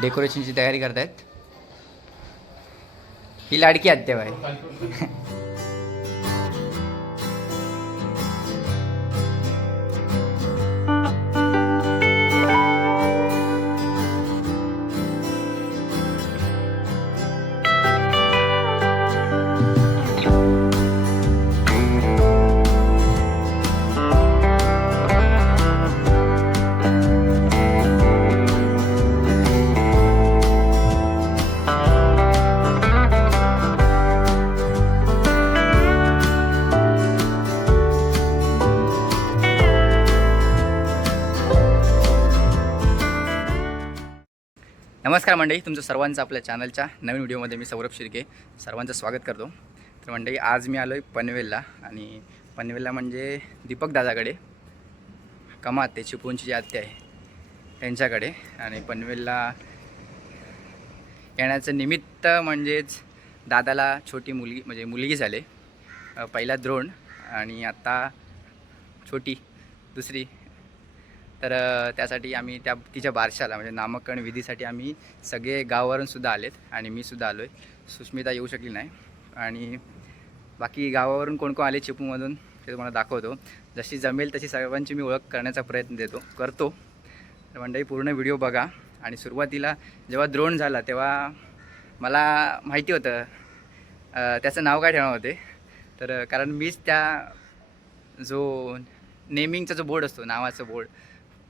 डेकोरेशनची तयारी करतायत. ही लाडकी आत्या बाई. नमस्कार मंडळी तुमचं सर्वांचं आपल्या चॅनलच्या नवीन व्हिडिओमध्ये मी सौरभ शिर्के सर्वांचं स्वागत करतो. तर मंडळी आज मी आलो आहे पनवेलला आणि पनवेलला म्हणजे दीपक दादाकडे. कमाते चिपळूणची जी आत्या आहे त्यांच्याकडे. आणि पनवेलला येण्याचं निमित्त म्हणजेच दादाला छोटी मुलगी म्हणजे मुलगी झाले. पहिला द्रोण आणि आत्ता छोटी दुसरी तर त्यासाठी आम्ही त्या तिच्या बारशाला म्हणजे नामकरण विधीसाठी आम्ही सगळे गावावरून सुद्धा आलेत आणि मी सुद्धा आलो आहे सुस्मिता येऊ शकली नाही. आणि बाकी गावावरून कोण कोण आले चिपूमधून ते तुम्हाला दाखवतो. जशी जमेल तशी सर्वांची मी ओळख करण्याचा प्रयत्न देतो करतो. तर मंडळी पूर्ण व्हिडिओ बघा. आणि सुरुवातीला जेव्हा द्रोण झाला तेव्हा मला माहिती होतं त्याचं नाव काय ठेवणार होते. तर कारण मीच त्या जो नेमिंगचा जो बोर्ड असतो नावाचं बोर्ड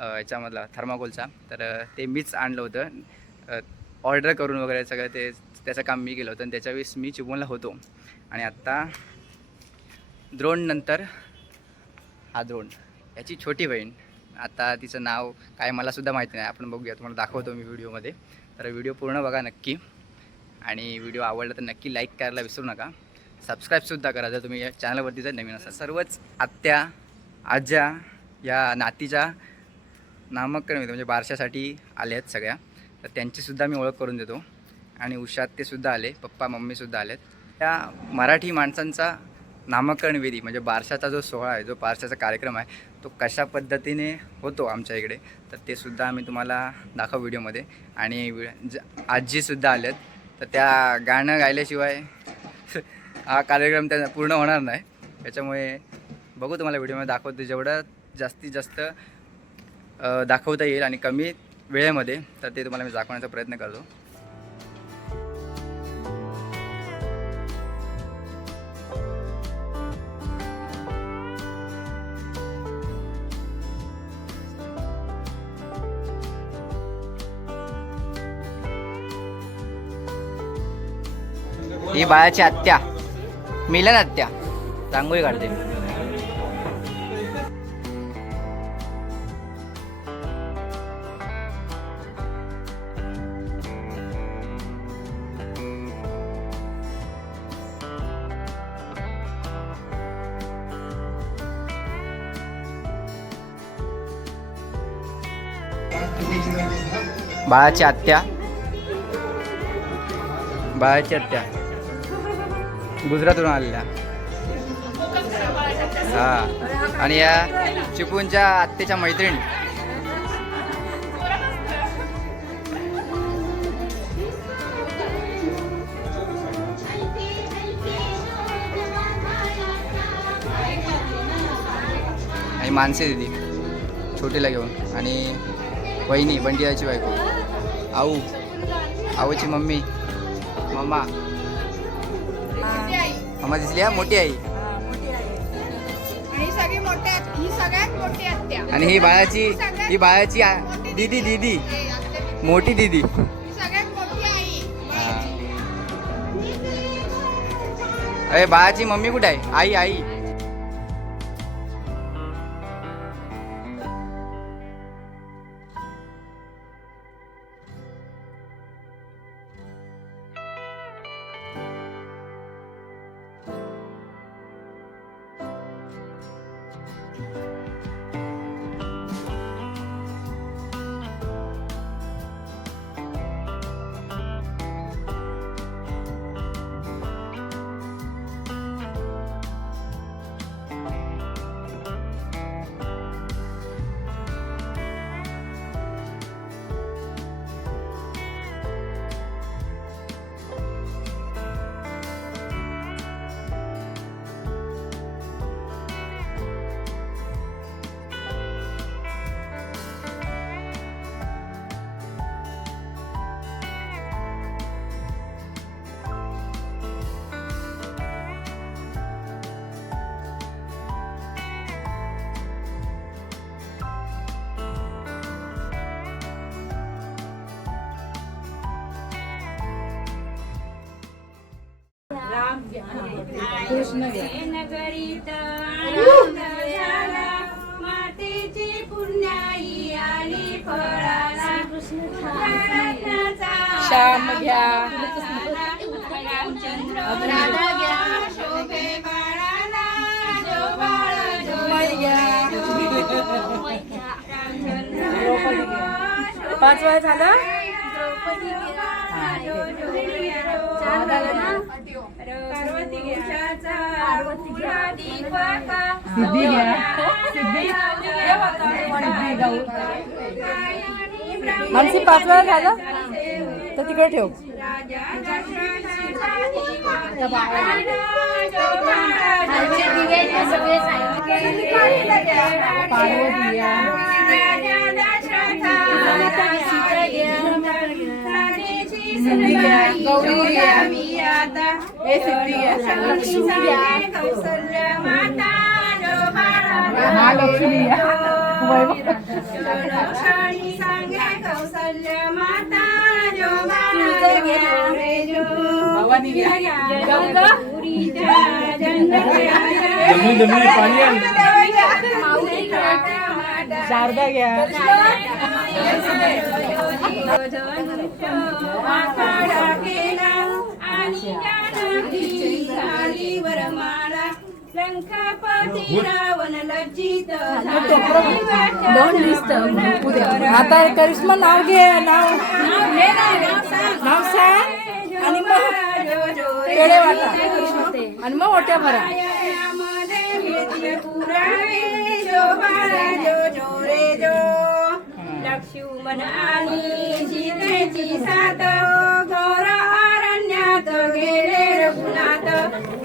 याच्यामधला थर्माकोलचा. तर ते मीच आणलं होतं. ऑर्डर करून वगैरे सगळं ते त्याचं काम मी केलं होतं आणि त्याच्यावेळेस मी चिपळूणला होतो. आणि आत्ता द्रोण नंतर हा द्रोण याची छोटी बहीण. आता तिचं नाव काय मलासुद्धा माहिती नाही. आपण बघूया तुम्हाला दाखवतो मी व्हिडिओमध्ये. तर व्हिडिओ पूर्ण बघा नक्की. आणि व्हिडिओ आवडला तर नक्की लाईक करायला विसरू नका. सबस्क्राईबसुद्धा करा जर तुम्ही या चॅनलवरती जर नवीन असाल. सर्वच आत्या आज्या या नातीच्या नामकरण म्हणजे बारशासाठी आले आहेत सगळ्या. तर त्यांचीसुद्धा मी ओळख करून देतो. आणि उषात ते सुद्धा आले पप्पा मम्मीसुद्धा आलेत. त्या मराठी माणसांचा नामकरण विधी म्हणजे बारशाचा जो सोहळा आहे जो बारशाचा कार्यक्रम आहे तो कशा पद्धतीने होतो आमच्या इकडे तर ते सुद्धा आम्ही तुम्हाला दाखव व्हिडिओमध्ये. आणि वि- ज आजीसुद्धा आलेत तर त्या गाणं गायल्याशिवाय हा कार्यक्रम त्या पूर्ण होणार नाही. त्याच्यामुळे बघू तुम्हाला व्हिडिओमध्ये दाखवतो. जेवढं जास्तीत जास्त दाखवता येईल आणि कमी वेळेमध्ये तर ते तुम्हाला मी दाखवण्याचा प्रयत्न करतो. ही बाळाची आत्या मिलन आत्या. रांगोळी काढते. बाळाची आत्या. बाळाची आत्या. गुजरातहून आलेल्या. हा. आणि या चिपूनच्या आत्तेच्या मैत्रिणी. आणि मानसी दिदी छोटीला घेऊन. आणि वहिनी बंडियाची बायको. आऊ आऊची मम्मी मम्मा मम्मा दिसली हा मोठी आई आणि ही बाळाची ही बाळाची दीदी दीदी मोठी दीदी अरे बाळाची मम्मी कुठे आहे आई आई नगरीत आनंद झाला. मातेची पुण्याई आली फळाला. रत्नाचा श्याम घ्या. रामचंद्र राधा घ्या. शोभे बाळाला. जो बाळ जो रामचंद्र पाच वेळा झालं? द्रौपदी घ्या. जो ना घ्या सिद्धी घ्या. सिद्धी. मानसी पाच वेळा झालं तर तिकडे ठेव Parvati Isang día, ese día. Mata, no para mata, no para Sharda घ्या. आता करिश्मा नाव घे नाव. नाव सांग. आणि मग पेढे वाटा. आणि मग ओट्या भरा. शिवमन आणि सीतेची सात गौर अरण्यात गेले रघुनाथ.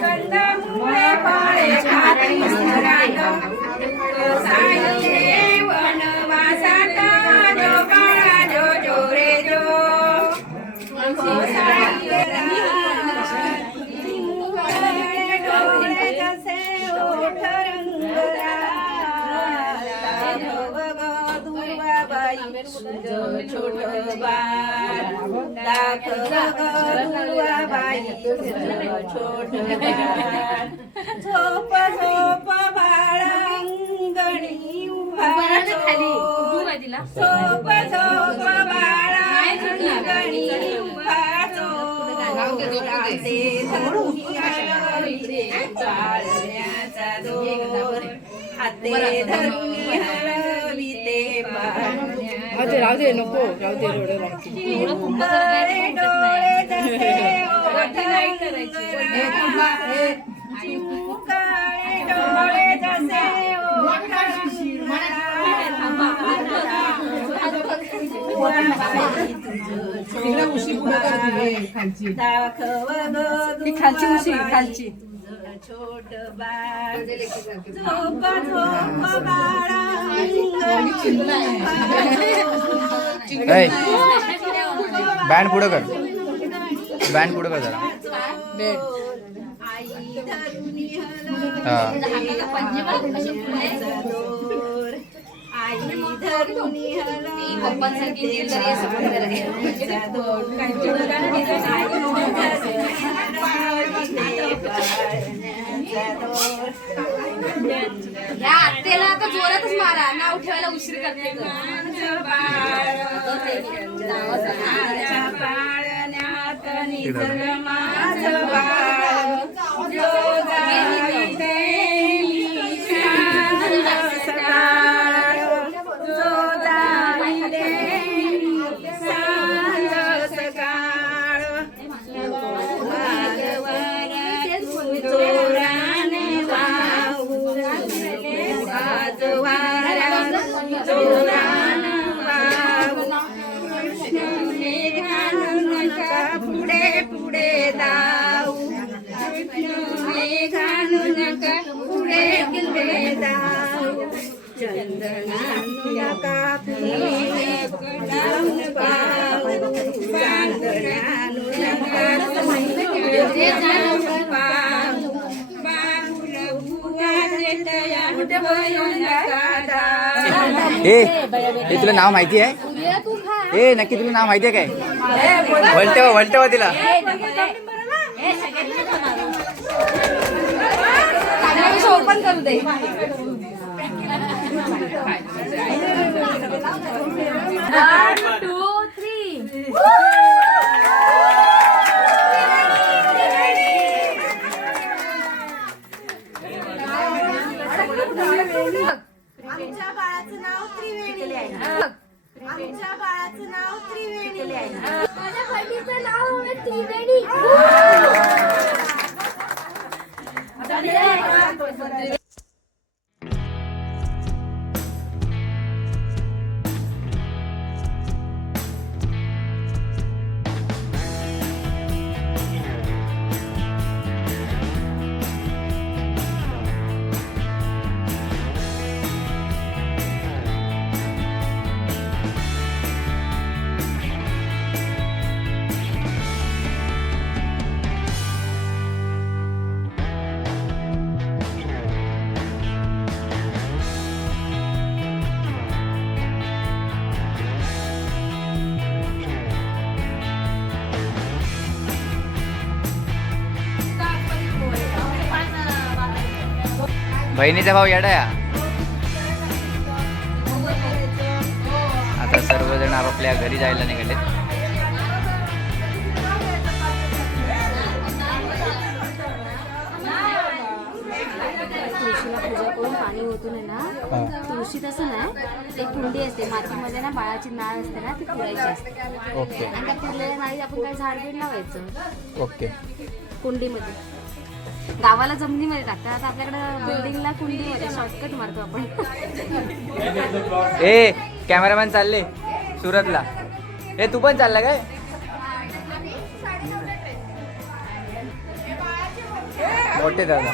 कंदमुळे फळे खाती घरात साई छोट बाळ दुर्वाबाई छोट बाळ झोप झोप बाळांगणी उभा चोर. झोप झोप बाळांगणी उभा चोर. राते धरुणी हलविते पाळण्याचा दोर. हाते राहू दे राहू दे नको राहू दे रोडे खालची. उशी खालची. छोट बाळ. झोप झोप बाळा. ऐ बँड पुढं कर. बँड पुढं कर जरा. आई हा दोर. आई धरुणी या आत्तेला आता जोरातच मारा नाव ठेवायला उशीर करते. माझं बाळ ए ए तुला नाव माहिती आहे? ए नक्की तुला नाव माहिती आहे काय? वलटेवा वलटेवा तिला. करू दे टू थ्री आमच्या बाळाचं नाव त्रिवेणी आहे. आमच्या बाळाचं नाव त्रिवेणी आहे. माझ्या बहिणीचं नाव आहे त्रिवेणी. बहिणीचा भाऊ येडा या आता सर्वजण आपापल्या घरी जायला निघाले तुळशीला पूजा करून पाणी ओतून आहे ना तुळशी तसं नाही ते कुंडी असते मातीमध्ये ना बाळाची नाळ असते ना ती पुरायची असते. ओके. आणि त्या पुरलेल्या नाळीत आपण काय झाड बीड लावायचं? ओके. कुंडीमध्ये. गावाला जमिनीमध्ये टाकतात. आता आपल्याकडे बिल्डिंगला कुंडीमध्ये शॉर्टकट मारतो आपण. ए कॅमेरामॅन चालले सुरतला. ए तू पण चालला काय? मोठे दादा.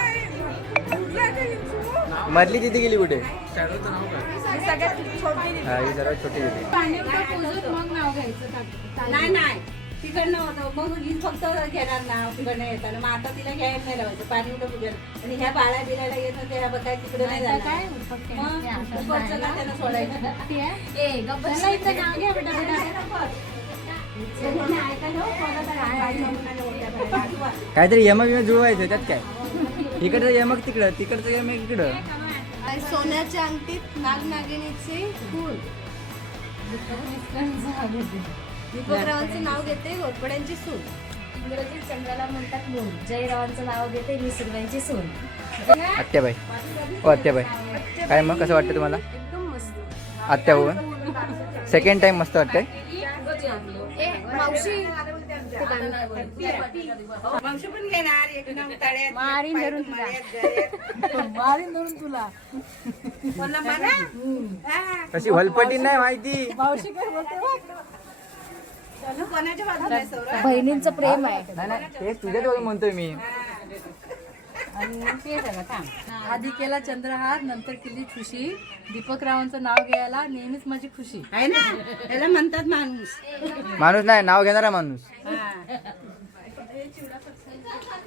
मधली तिथे गेली कुठे? हा ही सर्वात छोटी नाही. तिकडनं होतं. मग ही फक्त घेणार ना तिकडनं येताना. मग आता तिला घ्यायला नाही लावायचं. पाणी उडं पूजन आणि ह्या बाळा बिळायला येत होते ह्या बघाय तिकडे नाही जाणार. उपरचं ना त्यांना सोडायचं. काहीतरी यमक विमक जुळवायचं त्यात काय? इकडचं यमक तिकडं तिकडचं यमक इकडं. सोन्याच्या अंगठीत नागनागिनीचे फूल. दीपकरावांचं नाव घेते घोरपड्यांची सून. इंग्रजीत चंद्राला म्हणतात मूल जयरावांचं नाव घेते निसर्गांची सून. आत्याबाई. ओ आत्याबाई. काय मग कसं वाटतं तुम्हाला? एकदम मस्त. आत्या होऊन सेकंड टाइम मस्त वाटतंय? ए मावशी. वंश पण घेणार. एक नऊ तळ्यात मारीन धरून तुला. मारीन धरून तुला. बोलला मला हा. तशी हलपटी नाही माहिती. मावशी काय बोलते बघ. तू कोणाच्या बाजूला आहे सौरभ? बहिणींचं प्रेम आहे. नाही नाही तेच तुझ्याच वरून म्हणतोय मी. आधी केला चंद्रहार नंतर केली खुशी. दीपकरावांचं नाव घ्यायला नेहमीच माझी खुशी. आहे ना? त्याला म्हणतात माणूस. माणूस नाही नाव घेणारा माणूस. हा.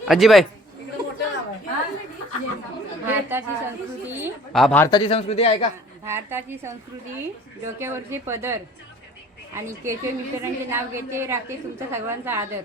अजिबाई भारताची संस्कृती. हा भारताची संस्कृती आहे का? भारताची संस्कृती डोक्यावरचे पदर. आणि केशव मित्रांचे नाव घेते. राहते तुमचा सर्वांचा आदर.